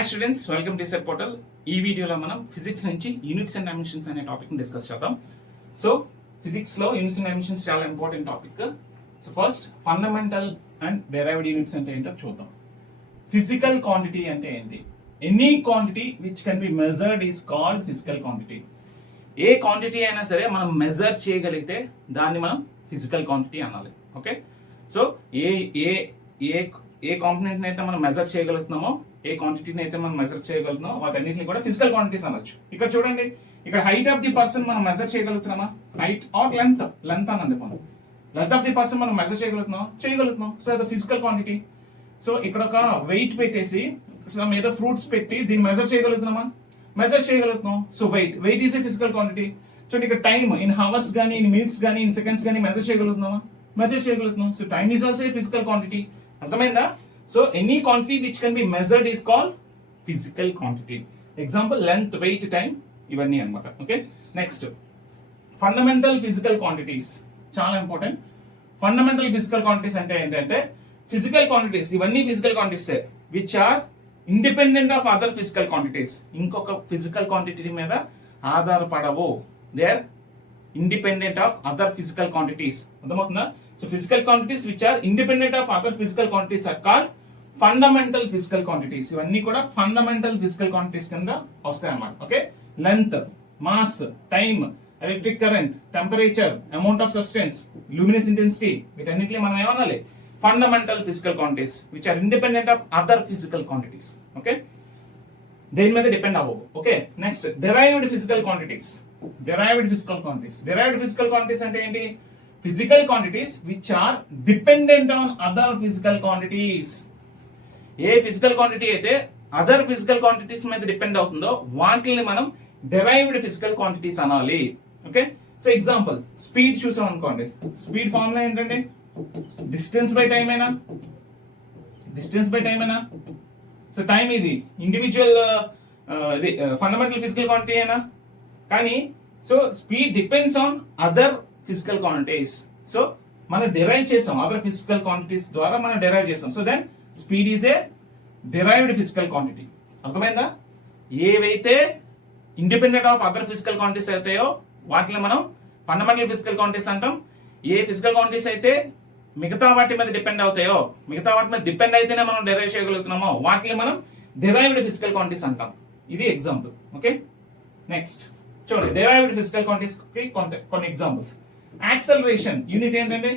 Hi students, welcome to set portal. ఈ వీడియోలో మనం ఫిజిక్స్ నుంచి యూనిట్స్ అండ్ డైమెన్షన్స్ అనే టాపిక్ ని డిస్కస్ చేద్దాం. సో ఫిజిక్స్ లో యూనిట్స్ అండ్ డైమెన్షన్స్ చాలా important topic. So first fundamental and derived units అంటే ఏంటో చూద్దాం. ఫిజికల్ క్వాంటిటీ అంటే ఏంటి? Any quantity which can be measured is called physical quantity. A quantity అయినా సరే మనం మెజర్ చేయగలిగితే దాన్ని మనం ఫిజికల్ క్వాంటిటీ అనాలి. ఓకే, సో ఏ ఏ ఏ ఏ కాంపోనెంట్ అయితే మనం మెజర్ చేయగలుగుతున్నామో, ఏ క్వాంటిటీని అయితే మనం మెజర్ చేయగలుగుతున్నామో వాటన్నిటిని కూడా ఫిజికల్ క్వాంటిటీస్ అనొచ్చు. ఇక్కడ చూడండి, ఇక్కడ హైట్ ఆఫ్ ది పర్సన్ మనం మెజర్ చేయగలుగుతున్నామా? హైట్ ఆర్ లెంత్ అనండి. మనం లెంత్ ఆఫ్ ది పర్సన్ మనం మెజర్ చేయగలుగుతున్నాం. సో అది ఫిజికల్ క్వాంటిటీ. సో ఇక్కడ ఒక వెయిట్ పెట్టేసి ఏదో ఫ్రూట్స్ పెట్టి దీన్ని మెజర్ చేయగలుగుతున్నామా? మెజర్ చేయగలుగుతున్నాం. So weight is a physical quantity. చూడండి, ఇక్కడ టైం ఇన్ హవర్స్ గానీ, ఇన్ మినిట్స్ గానీ, ఇన్ సెకండ్స్ గానీ మెజర్ చేయగలుగుతున్నామా? మెజర్ చేయగలుగుతున్నాం. So time is also a physical quantity. అర్థమైందా? So any quantity which can be measured is called physical quantity. Example length, weight, time, ఇవన్నీ అన్నమాట. Okay, next fundamental physical quantities చాలా important. Fundamental physical quantities అంటే ఏంటంటే physical quantities, ఇవన్నీ physical quantities which are independent of other physical quantities. ఇంకొక physical quantity మీద ఆధారపడవు. They are independent of other physical quantities. అర్థమవుతుందా? So physical quantities which are independent of other physical quantities are called fundamental physical quantities. ఇవన్నీ కూడా fundamental physical quantities కింద వస్తాయి అన్నమాట. Okay, length, mass, time, electric current, temperature, amount of substance, luminous intensity, వీటన్నిటిని మనం ఏమనాలి? Fundamental physical quantities which are independent of other physical quantities. Okay, దేని మీద డిపెండ్ అవ్వవు. Okay, next derived physical quantities. Derived physical quantities అంటే ఏంటి? Physical quantities which are dependent on other physical quantities. ఏ physical quantity అయితే other physical quantities మీద depend అవుతుందో వాటిని మనం డెరైవ్డ్ ఫిజికల్ క్వాంటిటీస్ అనాలి. ఓకే, సో ఎగ్జాంపుల్ స్పీడ్ చూసాం అనుకోండి. స్పీడ్ ఫార్ములా ఏంటంటే డిస్టెన్స్ బై టైం అయినా. సో టైం ఇది ఇండివిజువల్ ఫండమెంటల్ ఫిజికల్ క్వాంటిటీ అయినా, కానీ so speed depends on other physical quantities. So మనం డిరైవ్ చేసాం, అదర్ ఫిజికల్ క్వాంటిటీస్ ద్వారా మనం డిరైవ్ చేసాం. So then speed is a derived physical quantity. అర్థమైందా? ఏవైతే independent of other physical quantities అవుతాయో వాటిని మనం ఫండమెంటల్ ఫిజికల్ క్వాంటిటీస్ అంటాం. ఏ ఫిజికల్ క్వాంటిటీస్ అయితే మిగతా వాటి మీద డిపెండ్ అవుతాయో, మిగతా వాటి మీద డిపెండ్ అయితేనే మనం డిరైవ్ చేయగలుగుతున్నామో వాటిని మనం డిరైవ్డ్ ఫిజికల్ క్వాంటిటీస్ అంటాం. ఇది ఎగ్జాంపుల్. ఓకే, నెక్స్ట్ చూడండి, డెరైవ్డ్ ఫిజికల్ క్వాంటిటీస్ కి కొన్ని ఎగ్జాంపుల్స్. యాక్సలరేషన్ యూనిట్ ఏంటంటే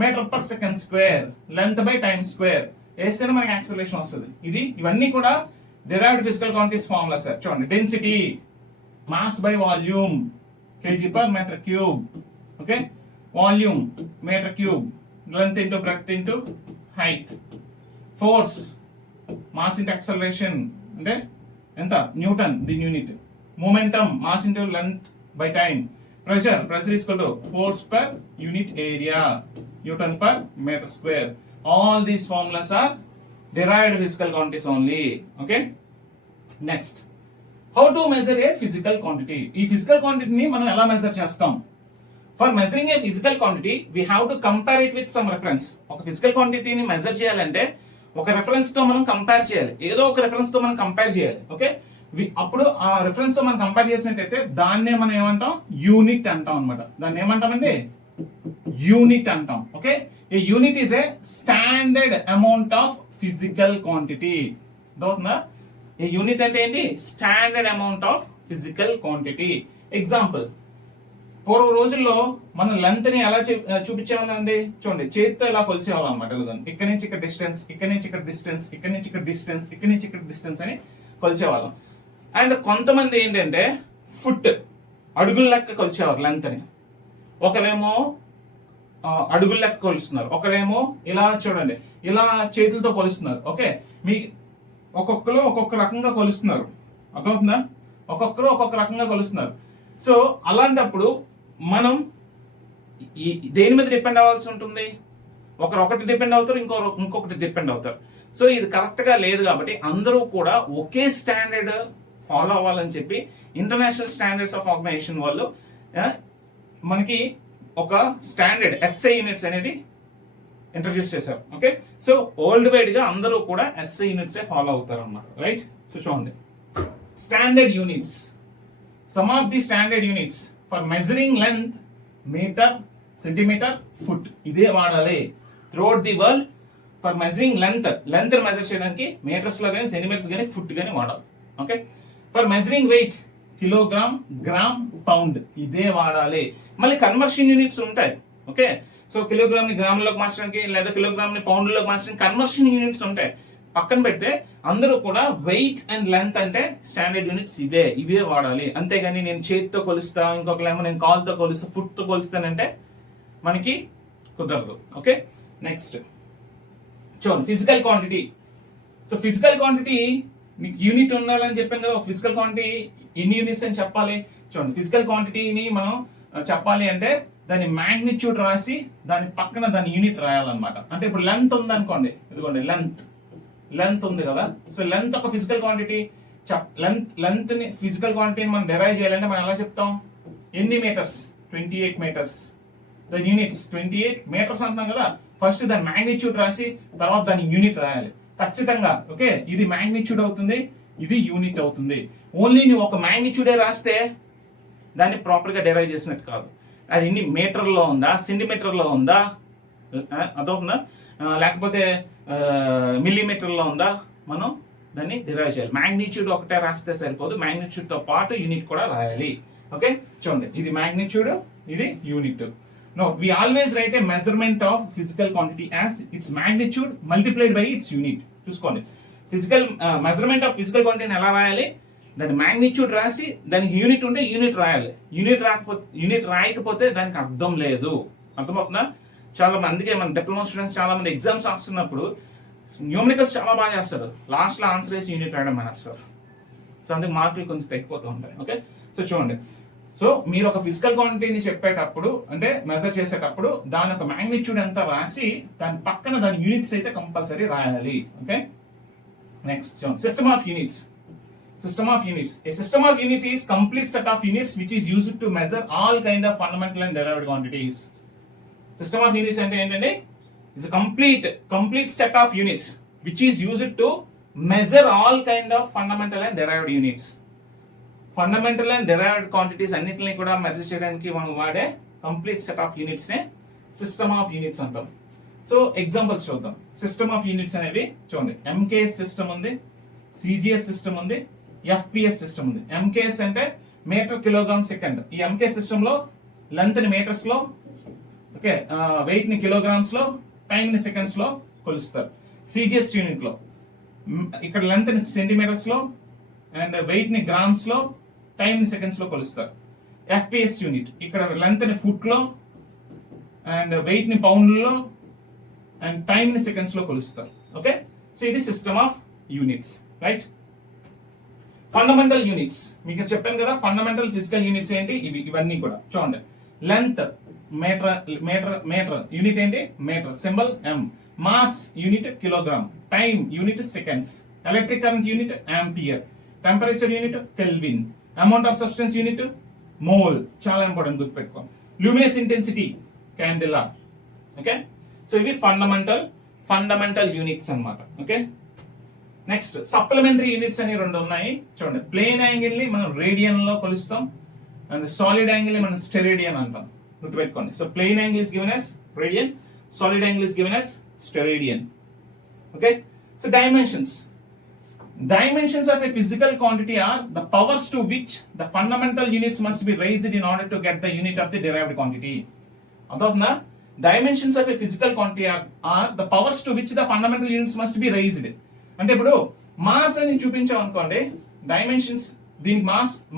metre per second square, length by time square వేస్తేనే మనకి యాక్సలరేషన్ వస్తుంది. ఇవన్నీ కూడా derived physical quantities formula sir. చూడండి, density mass by volume KG per metre cube. Okay, volume metre cube, length into breadth into height. Force mass into acceleration అంటే ఎంత? Newton దీని unit. Momentum, mass into length by time. Pressure is equal to force per unit area, Newton per meter square. All these formulas are derived physical quantities only. Okay, next how to measure a physical quantity. ఈ physical quantity ని మనం ఎలా measure చేస్తాం? For measuring a physical quantity we have to compare it with some reference. ఒక physical quantity ని measure చేయాలంటే ఒక reference తో మనం కంపేర్ చేయాలి. ఏదో ఒక రెఫరెన్స్ తో మనం కంపేర్ చేయాలి. ఓకే, అప్పుడు ఆ రిఫరెన్స్ తో మనం కంపేర్ చేసినట్టయితే దాన్నే మనం ఏమంటాం? యూనిట్ అంటాం అనమాట. దాన్ని ఏమంటామండి? యూనిట్ అంటాం. Okay, A unit is a standard amount of physical quantity. అర్థమవుతుందా? ఏ యూనిట్ అంటే ఏంటి? Standard amount of physical quantity. Example, పూర్వ రోజుల్లో మనం లెంత్ ని ఎలా చూపించేవాళ్ళండి? చూడండి, చేతితో ఇలా కొలిసేవాళ్ళం అనమాట. ఇక్కడ నుంచి ఇక్కడ డిస్టెన్స్, ఇక్కడ నుంచి ఇక్కడ డిస్టెన్స్, ఇక్కడ నుంచి ఇక్కడ డిస్టెన్స్, ఇక్కడ నుంచి ఇక్కడ డిస్టెన్స్ అని కొలిచేవాళ్ళం. అండ్ కొంతమంది ఏంటంటే ఫుట్, అడుగుల లెక్క కొలిచేవారు లెంత్ ని. ఒకరేమో అడుగుల లెక్క కొలుస్తున్నారు, ఒకరేమో ఇలా చూడండి ఇలా చేతులతో కొలుస్తున్నారు. ఓకే, మీ ఒక్కొక్కరు ఒక్కొక్క రకంగా కొలుస్తున్నారు. అర్థమవుతుందా? ఒక్కొక్కరు ఒక్కొక్క రకంగా కొలుస్తున్నారు. సో అలాంటప్పుడు మనం దేని మీద డిపెండ్ అవ్వాల్సి ఉంటుంది? ఒకటి డిపెండ్ అవుతారు, ఇంకొకటి డిపెండ్ అవుతారు. సో ఇది కరెక్ట్ గా లేదు కాబట్టి అందరూ కూడా ఒకే స్టాండర్డ్ ఫాలో అవ్వాలని చెప్పి ఇంటర్నేషనల్ స్టాండర్డ్స్ ఆఫ్ ఆర్గనైజేషన్ వాళ్ళు మనకి ఒక స్టాండర్డ్ SI యూనిట్స్ అనేది ఇంట్రడ్యూస్ చేశారు. ఓకే, సో వరల్డ్ వైడ్ గా అందరూ కూడా ఎస్ఐ యూనిట్స్ ఫాలో అవుతారు అన్నమాట. రైట్, సో చూడండి standard units. Some of the standard units for measuring length metre, centimetre, foot. ఇదే వాడాలి throughout the world. For measuring length measure చేయడానికి మీటర్స్ లో కానీ సెంటీమీటర్స్ కానీ ఫుట్ కానీ వాడాలి. Okay, for measuring weight kilogram, gram, pound ఇదే వాడాలి. మళ్ళీ కన్వర్షన్ యూనిట్స్ ఉంటాయి. ఓకే, సో కిలోగ్రామ్ ని గ్రాములోకి మార్చడానికి లేదా కిలోగ్రామ్ ని పౌండ్లోకి మార్చడానికి కన్వర్షన్ యూనిట్స్ ఉంటాయి. పక్కన పెడితే అందరూ కూడా వెయిట్ అండ్ లెంత్ అంటే స్టాండర్డ్ యూనిట్స్ ఇవే వాడాలి. అంతేగాని నేను చేతితో కొలుస్తా, ఇంకొకలేమో నేను కాల్తో కొలుస్తా, ఫుట్ తో కొలుస్తానంటే మనకి కుదరదు. ఓకే, నెక్స్ట్ చూడండి physical quantity. So physical quantity మీకు యూనిట్ ఉండాలని చెప్పాను కదా. ఒక ఫిజికల్ క్వాంటిటీ ఎన్ని యూనిట్స్ అని చెప్పాలి. చూడండి ఫిజికల్ క్వాంటిటీని మనం చెప్పాలి అంటే దాని మ్యాగ్నిట్యూడ్ రాసి దాని పక్కన దాని యూనిట్ రాయాలన్నమాట. అంటే ఇప్పుడు లెంత్ ఉంది అనుకోండి, ఇదిగోండి లెంత్ ఉంది కదా. సో లెంత్ ఒక ఫిజికల్ క్వాంటిటీ. లెంత్ ని ఫిజికల్ క్వాంటిటీని మనం డెరైవ్ చేయాలంటే మనం ఎలా చెప్తాం? ఎన్ని మీటర్స్? 28 మీటర్స్. దాని యూనిట్స్ 28 మీటర్స్ అంటున్నాం కదా. ఫస్ట్ దాని మ్యాగ్నిట్యూడ్ రాసి తర్వాత దాని యూనిట్ రాయాలి ఖచ్చితంగా. ఓకే, ఇది మ్యాగ్నిట్యూడ్ అవుతుంది, ఇది యూనిట్ అవుతుంది. ఓన్లీ నువ్వు ఒక మ్యాగ్నిట్యూడే రాస్తే దాన్ని ప్రాపర్ గా డెరైవ్ చేసినట్టు కాదు. అది ఎన్ని మీటర్లో ఉందా, సెంటీమీటర్లో ఉందా, అదవుతుందా, లేకపోతే మిల్లీమీటర్లో ఉందా, మనం దాన్ని డిరైవ్ చేయాలి. మ్యాగ్నిట్యూడ్ ఒకటే రాస్తే సరిపోదు, మ్యాగ్నిట్యూడ్ తో పాటు యూనిట్ కూడా రాయాలి. ఓకే, చూడండి ఇది మ్యాగ్నిట్యూడ్, ఇది unit. No we always write a measurement of physical quantity as its magnitude multiplied by its unit. చూసుకోండి ఫిజికల్ మెజర్మెంట్ ఆఫ్ ఫిజికల్ క్వాంటిటీని ఎలా రాయాలి? దాని మ్యాగ్నిట్యూడ్ రాసి దానికి యూనిట్ ఉంటే యూనిట్ రాయాలి. యూనిట్ రాయకపోతే దానికి అర్థం లేదు. అర్థమవుతుందా? చాలా మందికి మన డిప్లొమా స్టూడెంట్స్ చాలా మంది ఎగ్జామ్స్ రాస్తున్నప్పుడు న్యూమరికల్స్ చాలా బాగా చేస్తారు, లాస్ట్ లో ఆన్సర్ వేసి యూనిట్ రాయడం మానేస్తారు. సో అందుకు మార్కులు కొంచెం తగ్గిపోతూ ఉంటాయి. ఓకే, సో చూడండి, సో మీరు ఒక ఫిజికల్ క్వాంటిటీని చెప్పేటప్పుడు అంటే మెజర్ చేసేటప్పుడు దాని యొక్క మ్యాగ్నిట్యూడ్ ఎంత రాసి దాని పక్కన దాని యూనిట్స్ అయితే కంపల్సరీ రాయాలి. Okay, next system of units. System of units. A system of unit is complete set of units which is used to measure all kind of fundamental and derived quantities. System of units అంటే ఏంటంటే it's a complete set of units which is used to measure all kind of fundamental and derived units. Fundamental and derived quantities అన్నిటిని కూడా measure చేయడానికి మనం వాడే complete set of units నే system of units అంటాం. So examples చూద్దాం. System of units అనేవి చూడండి, ఎంకేఎస్ సిస్టమ్ ఉంది, సిజిఎస్ సిస్టమ్ ఉంది, ఎఫ్పిఎస్ సిస్టమ్ ఉంది. ఎంకేఎస్ అంటే మీటర్ కిలోగ్రామ్ సెకండ్. ఈ ఎంకే సిస్టమ్ లో లెంత్ ని మీటర్స్ లో, ఓకే, వెయిట్ ని కిలోగ్రామ్స్ లో, టైం ని సెకండ్స్ లో కొలుస్తారు. సిజిఎస్ యూనిట్ లో ఇక్కడ లెంత్ ని సెంటీమీటర్స్ లో అండ్ వెయిట్ ని గ్రామ్స్ లో, టైం ని సెకండ్స్ లో కొలుస్తారు. ఎఫ్పిఎస్ యూనిట్ ఇక్కడ లెంత్ ని ఫుట్ లో అండ్ వెయిట్ ని పౌండ్ లో అండ్ టైం ని సెకండ్స్ లో కొలుస్తారు. ఓకే, సో ఇది system of units. Right, fundamental units మీకు చెప్పాను కదా. ఫండమెంటల్ ఫిజికల్ యూనిట్స్ ఏంటి? ఇవన్నీ కూడా చూడండి. లెంత్ మీటర్ యూనిట్ ఏంటి? Metre, symbol M. Mass unit kilogram, time unit seconds, electric current unit ampere, temperature unit kelvin, amount of substance unit mole. చాలా important, గుర్తుపెట్టుకోండి. Luminous intensity candela. Okay, so ఇవి fundamental units అన్నమాట. Okay, next supplementary units అని రెండు ఉన్నాయి. చూడండి, plane angle ని మనం రేడియన్ లో కొలుస్తాం అండ్ సాలిడ్ యాంగిల్ ని మనం స్టెరేడియన్ అంటాం. గుర్తుపెట్టుకోండి. So plane angle is given as radian, solid angle is given as steradian. Okay, so dimensions of a physical quantity are the powers to which the fundamental units must be raised in order to get the unit of the derived quantity. అర్థమవుతుందా? Dimensions of a physical quantity are the powers to which the fundamental units must be raised. అంటే ఇప్పుడు mass అని చూపించాం అనుకోండి, dimensions, దీనికి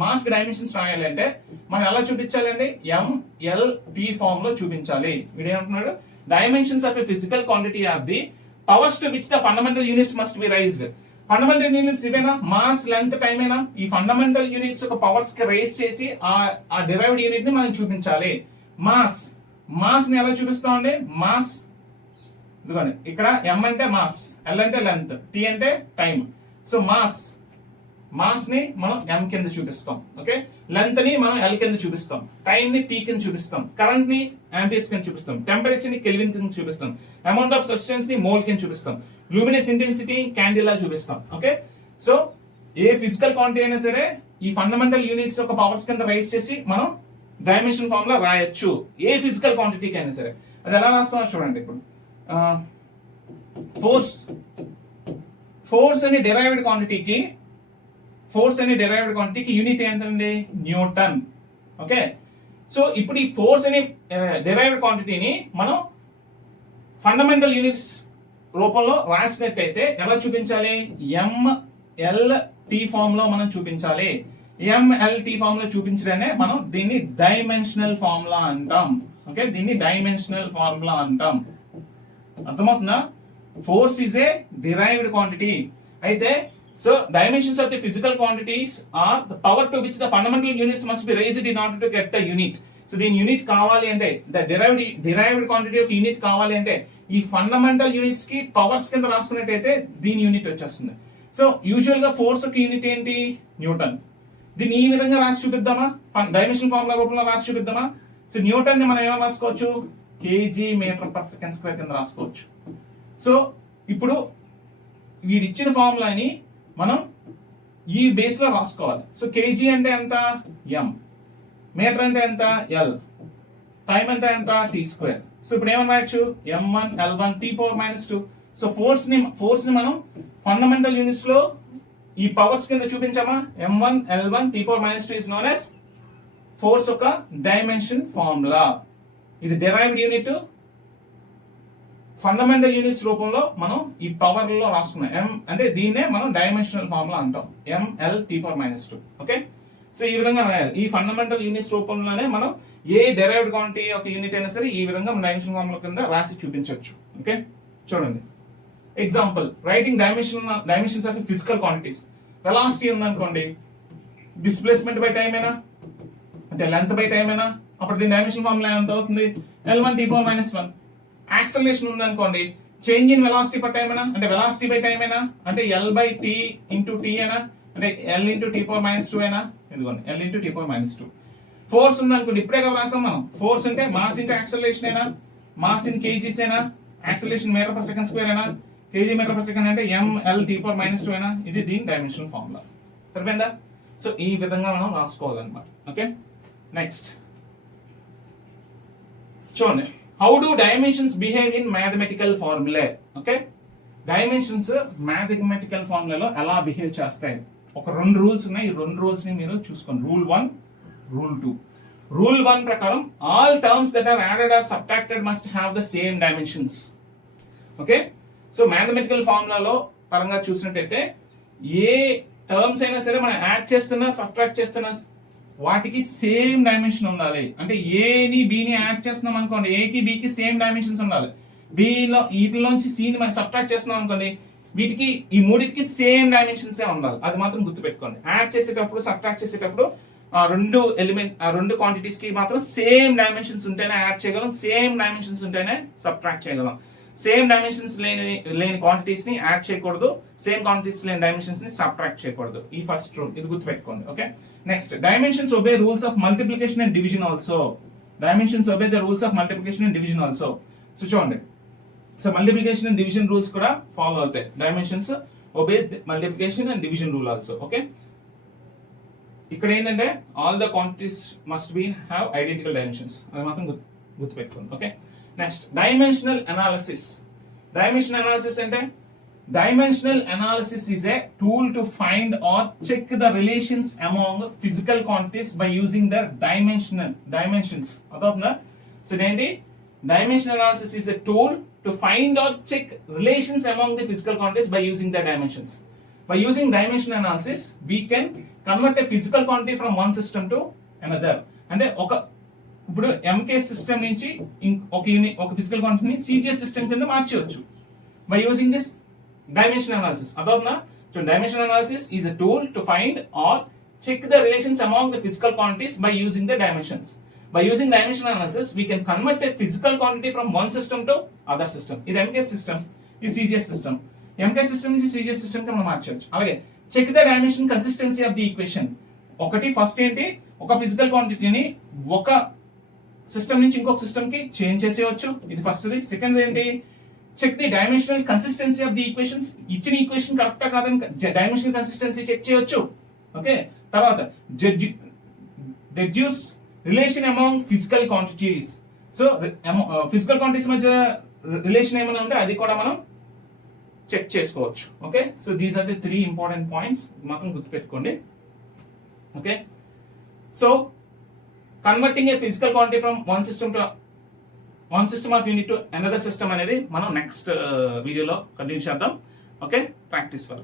mass కి dimensions రాయాలి అంటే మనం ఎలా చూపించాలండి? MLT ఫామ్ లో చూపించాలి. వీడు ఏమంటున్నాడు? Dimensions of a physical quantity are the powers to which the fundamental units must be raised. Fundamental units ఇవేనా? మాస్, లెంత్, టైం ఏనా? ఈ ఫండమెంటల్ యూనిట్స్ ఒక పవర్స్ కి రైజ్ చేసి ఆ డిరైవ్డ్ యూనిట్ ని మనం చూపించాలి. మాస్ ని ఎలా చూపిస్తామండి? మాస్ ఇక్కడ M అంటే మాస్, L అంటే లెంత్, T అంటే టైం. సో మాస్ మాస్ ని మనం m కింద చూపిస్తాం. ఓకే, లెంత్ ని మనం l కింద చూపిస్తాం, టైం ని t కింద చూపిస్తాం, కరెంట్ ని ఆంపియర్స్ కింద చూపిస్తాం, టెంపరేచర్ ని కెల్విన్ కింద చూపిస్తాం, అమౌంట్ ఆఫ్ సబ్స్టెన్స్ ని మోల్ కింద చూపిస్తాం, లూమినస్ ఇంటెన్సిటీ క్యాండిల్ లా చూపిస్తాం. ఓకే, సో ఏ ఫిజికల్ క్వాంటిటీ అయినా సరే ఈ ఫండమెంటల్ యూనిట్స్ యొక్క పవర్స్ కింద రైజ్ చేసి మనం డైమెన్షన్ ఫార్మ్ లో రాయొచ్చు, ఏ ఫిజికల్ క్వాంటిటీకి అయినా సరే. అది ఎలా రాస్తామో చూడండి. ఇప్పుడు ఫోర్స్ అనే డిరైవ్డ్ క్వాంటిటీకి యూనిట్ ఏంటండి? న్యూటన్. ఓకే, సో ఇప్పుడు ఈ ఫోర్స్ అనే డిరైవ్డ్ క్వాంటిటీని మనం ఫండమెంటల్ యూనిట్స్ రూపంలో రాసినట్టయితే ఎలా చూపించాలి? MLT ఫామ్ లో మనం చూపించాలి. MLT ఫామ్ లో చూపించడానే మనం దీన్ని డైమెన్షనల్ ఫార్ములా అంటాం. ఓకే, దీన్ని డైమెన్షనల్ ఫార్ములా అంటాం. అర్థమవుతుందా? Force is a derived quantity. అయితే so dimensions of the physical quantities are the power to which the fundamental units must be raised in order to get the unit. So దీని unit కావాలి అంటే, the derived quantity యొక్క unit కావాలి అంటే ఈ fundamental units కి powers కింద రాసుకున్నట్టయితే దీని యూనిట్ వచ్చేస్తుంది. సో యూజువల్ గా ఫోర్స్ యొక్క యూనిట్ ఏంటి? న్యూటన్. దీన్ని ఈ విధంగా రాసి చూపిద్దామా? డైమెన్షన్ ఫార్ములా రూపంలో రాసి చూపిద్దామా? సో న్యూటన్ ని మనం ఏమైనా రాసుకోవచ్చు? kg metre per second square కింద రాసుకోవచ్చు. సో ఇప్పుడు వీడిచ్చిన ఫార్ములాని మనం ఈ బేస్ లో రాసుకోవాలి. సో kg అంటే ఎంత? m. మీటర్ అంటే ఎంత? l. టైం అంటే ఎంత? t square. సో ఇప్పుడు ఏమని రాయొచ్చు? m1 l1 t power -2. So force ని మనం ఫండమెంటల్ యూనిట్స్ లో ఈ పవర్స్ కింద చూపించామా? m1 l1 t power -2 is known as force యొక్క డైమెన్షన్ ఫార్ములా. ఇది డిరైవ్డ్ యూనిట్, ఫండమెంటల్ యూనిట్స్ రూపంలో మనం ఈ పవర్ లో రాసుకున్నాం. m అంటే దీన్నే మనం డైమెన్షనల్ ఫార్ములా అంటాం, ml t power -2. Okay, so ఈ విధంగా రాయాలి. ఈ ఫండమెంటల్ యూనిట్స్ రూపంలోనే మనం ఏ డిరైవ్డ్ క్వాంటిటీ ఒక యూనిట్ అయినా సరే ఈ విధంగా డైమెన్షన్ ఫార్ములా కింద రాసి చూపించవచ్చు. ఓకే, చూడండి example. Writing dimensions of physical quantities. Velocity ఉందనుకోండి, డిస్ప్లేస్మెంట్ బై టైం అయినా అంటే లెంత్ బై టైం అయినా, అప్పుడు దీని డైమెన్షన్ ఫార్ములా ఎంత అవుతుంది? l1 t power -1. యాక్సలరేషన్ ఉందనుకోండి, change in velocity per time అయినా అంటే వెలాసిటీ బై టైం అయినా అంటే l/t ఇంటూ t అయినా అంటే l ఇంటూ t పవర్ -2 అయినా, ఇదిగోండి l into t power -2. Force ఉందనుకోండి, ఇప్పుడే కదా రాసాం మనం. ఫోర్స్ అంటే మాస్ ఇంటూ యాక్సలరేషన్ అయినా, మాస్ ఇన్ కేజీస్ అయినా, acceleration metre per second square అయినా, కేజీ మీటర్ పర్ సెకండ్ అంటే ml t పవర్ -2 అయినా. ఇది దీని డైమెన్షనల్ ఫార్ములా. సరిపోయిందా? సో ఈ విధంగా మనం రాసుకోవాలన్నమాట. ఓకే, నెక్స్ట్ చూడండి. How do dimensions behave in mathematical formula? Okay, dimensions mathematical ఫార్ములాలో ఎలా బిహేవ్ చేస్తాయి? ఒక 2 రూల్స్ ఉన్నాయి. ఈ 2 రూల్స్ ని మీరు చూసుకోండి. Rule 1, rule 2. రూల్ 1 ప్రకారం all terms that are added or subtracted must have the same dimensions. Okay, so mathematical ఫార్ములాలో పరంగా చూసినట్టయితే ఏ టర్మ్స్ అయినా సరే మనం యాడ్ చేస్తున్నా సబ్ట్రాక్ట్ చేస్తున్నా వాటికి సేమ్ డైమెన్షన్ ఉండాలి. అంటే ఏని బిని యాడ్ చేస్తున్నాం అనుకోండి, ఏకి బికి సేమ్ డైమెన్షన్స్ ఉండాలి. బిలో వీటిలోంచి సిని మనం సబ్ట్రాక్ట్ చేస్తున్నాం అనుకోండి, వీటికి ఈ మూడింటికి సేమ్ డైమెన్షన్స్ ఉండాలి. అది మాత్రం గుర్తుపెట్టుకోండి. యాడ్ చేసేటప్పుడు సబ్ట్రాక్ట్ చేసేటప్పుడు రెండు క్వాంటిటీస్ కి మాత్రం సేమ్ డైమెన్షన్స్ ఉంటేనే యాడ్ చేయగలం, సేమ్ డైమెన్షన్స్ ఉంటేనే సబ్ట్రాక్ట్ చేయగలం. సేమ్ డైమెన్షన్స్ లేని క్వాంటిటీస్ ని యాడ్ చేయకూడదు, సేమ్ క్వాంటిటీస్ లేని డైమెన్షన్స్ ని సబ్ట్రాక్ట్ చేయకూడదు. ఈ ఫస్ట్ రూల్, ఇది గుర్తుపెట్టుకోండి. Okay, next dimensions obey rules of multiplication and division also. Dimensions obey the rules of multiplication and division also. So చూడండి, so multiplication and division rules కూడా follow అవుతాయి. Dimensions obeys multiplication and division rule also. Okay, ఇక్కడ ఏంటంటే all the quantities must be have identical dimensions. అది మాత్రం గుర్తుపెట్టుకోండి. Okay, next dimensional analysis. Dimensional analysis అంటే dimensional analysis is a tool to find or check the relations among physical quantities by using their dimensions. అర్థమవుతుందా? So ఏంటి? dimensional analysis is a tool to find or check relations among the physical quantities by using their dimensions. By using dimensional analysis we can convert a physical quantity from one system to another. అంటే ఇప్పుడు MK system నుంచి ఒక physical క్వాంటిటీని CGS system కింద మార్చవచ్చు by using this dimensional analysis. Adavna, so dimensional analysis is a tool to find or check the relations among the physical quantities by using the dimensions. By using dimensional analysis, we can convert a physical quantity from one system to other system. This MK system, this CGS system. MK system నుంచి CGS system కి మనం మార్చవచ్చు. అలాగే check the dimension consistency of the equation. ఒకటి first ఏంటి, ఒక physical క్వాంటిటీని ఒక సిస్టమ్ నుంచి ఇంకొక సిస్టమ్ కి చేంజ్ చేసేయచ్చు, ఇది ఫస్ట్ ది. సెకండ్ ఏంటి, check the dimensional consistency of the equations. ఇచ్చిన ఈక్వేషన్ కరెక్టా కాదని డైమెన్షనల్ కన్సిస్టెన్సీ చెక్ చేయొచ్చు. ఓకే, తర్వాత deduce relation among physical quantities. So physical quantities మధ్య రిలేషన్ ఏమైనా ఉంటే అది కూడా మనం చెక్ చేసుకోవచ్చు. Okay, so these are the 3 important points, మాత్రం గుర్తుపెట్టుకోండి. Okay, so converting a physical quantity from one system of unit to another system అనేది మనం నెక్స్ట్ వీడియోలో కంటిన్యూ చేద్దాం. ఓకే, ప్రాక్టీస్ వల్ల